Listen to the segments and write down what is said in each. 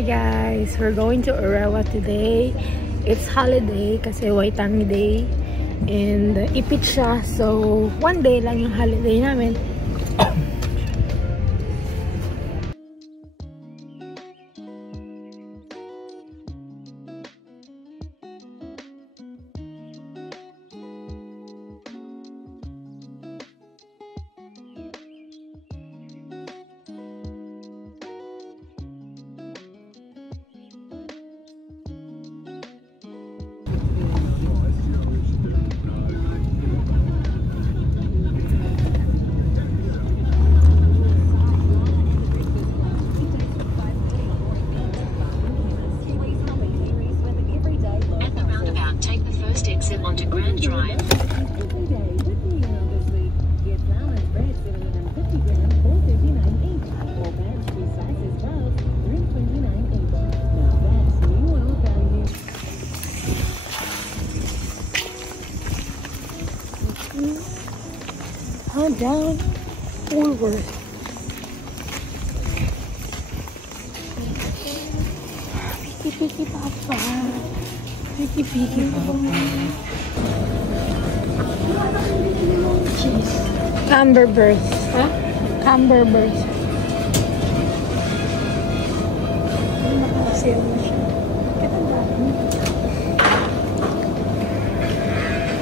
Hi guys, we're going to Orewa today. It's holiday kasi Waitangi Day and ipit siya, so one day lang yung holiday namin. Onto Grand Drive. Down forward. Piki piki papa. Piki piki papa. Camberburst. Huh? Camberburst.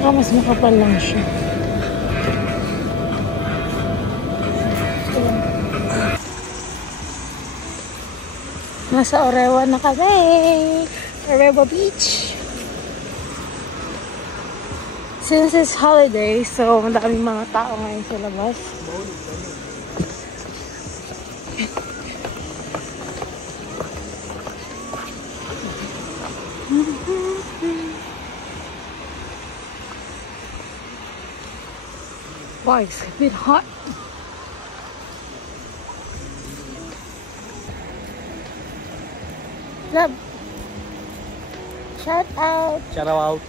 Oh, mas makapal lang siya. Nasa Orewa na kami. Orewa Beach. Since it's holiday, so madaming mga tao ngayon sa labas. Wow, it's a bit hot. Love. Shout out. Shout out.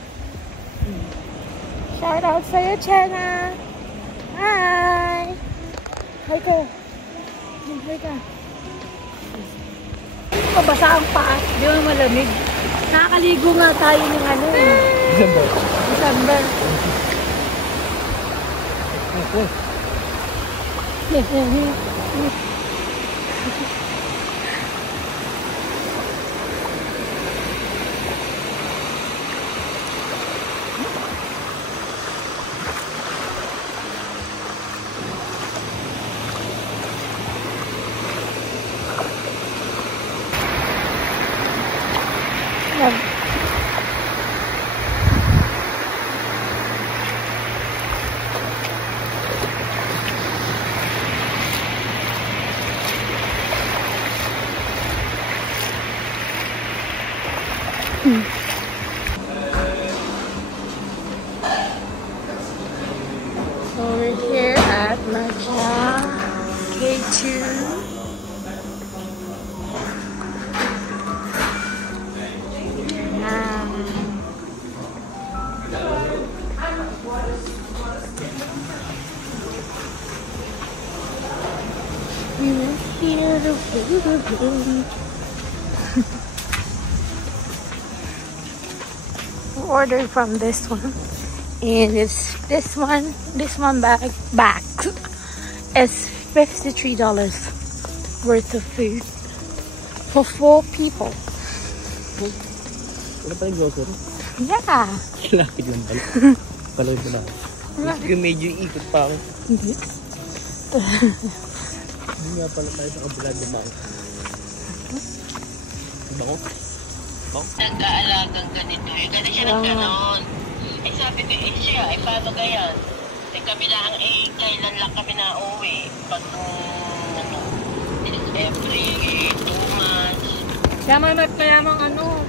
Shout out sa'yo, Chena. Hi. Hi ka. Hi ka. Mabasa ang paa. Di mo malamig. Nakakaligo nga tayo ng ano. December. So we're here at Matcha K2. We were here to ordered from this one, and it's this one back is $53 worth of food for 4 people. Wala pa yung grocery? Yeah. Lapit lang pala. Palawin ko lang. Yung medyo ikot pa ako. Hindi. Hindi nga pala tayo sa kabilang lumang. Bango? Nag-aalagang ganito. Ganito siya nagkaroon. Eh sabi ko, siya, paano ganyan? Eh kami lang, kailan lang kami na uwi. Pag every 2 months. Kaya mga ano?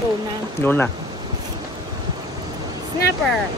Tuna. Nuna. Snapper.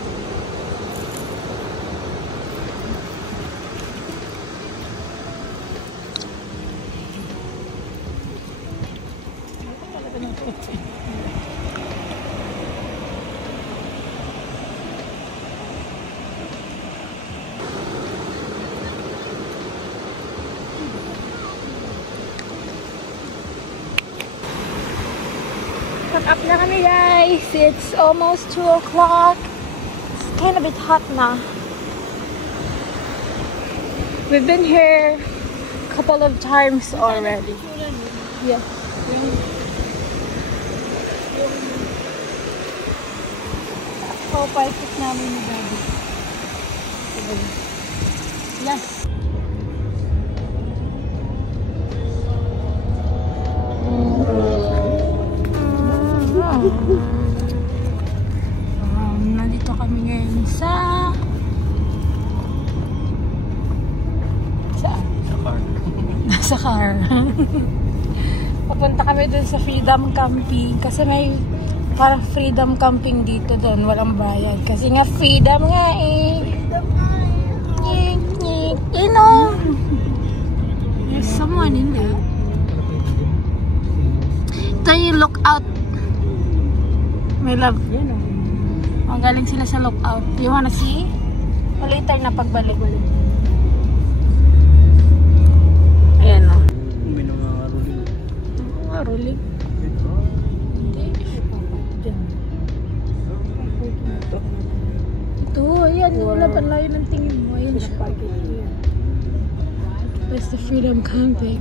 Pack up na kami guys. It's almost 2 o'clock. It's kind of a bit hot na. We've been here a couple of times already. Yeah. Oh, paikot namin ni Daddy. Yes. Nandito kami ngayon sa sa car. Papunta kami dun sa Freedom Camping kasi may parang freedom camping dito doon, walang bayad kasi nga freedom nga eh. You know, there's someone in there. Ito yung lookout. My love. Oh, galing sila sa lookout. You wanna see? O later na pagbalik. Ayan o. May nangangaroling. Nangangaroling? Ito, ayan. Wala pa layo ng tingin mo. Ayan siya. That's the Freedom Camping.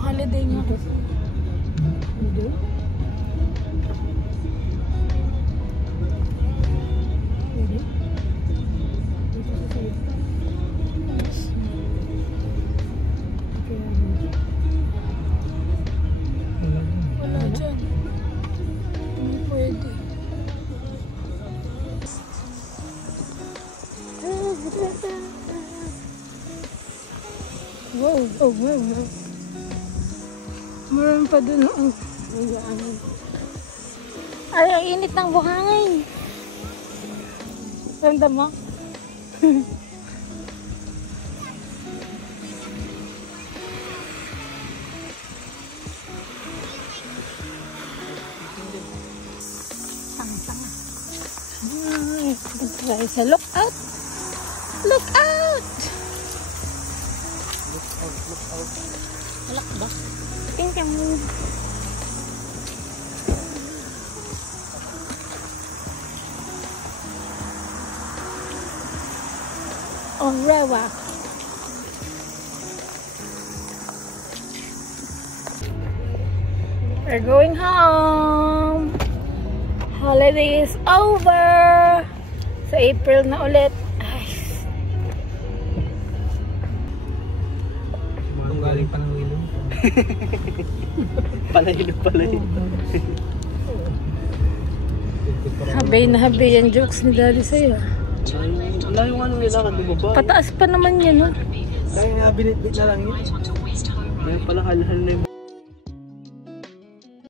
Holiday nga kasi. Hindi? Wala dyan. Hindi pwede. Wow, oh, wow, wow. Meron pa dun, oh. Ay, ang init ng buhangin. Ramdam mo? Try sa lookout. Lookout! Look ba? Tingnan mo. Orewa. We're going home. Holiday is over. Sa April na ulit. Ay. Galing pa ng wilong. Palayo. Habay na habay yung jokes ni Daddy sa'yo. Wala yung ano nilakad mo ba? Pataas pa naman yan, no? Kaya nga binitbit na lang yun. Kaya pala halhal na yung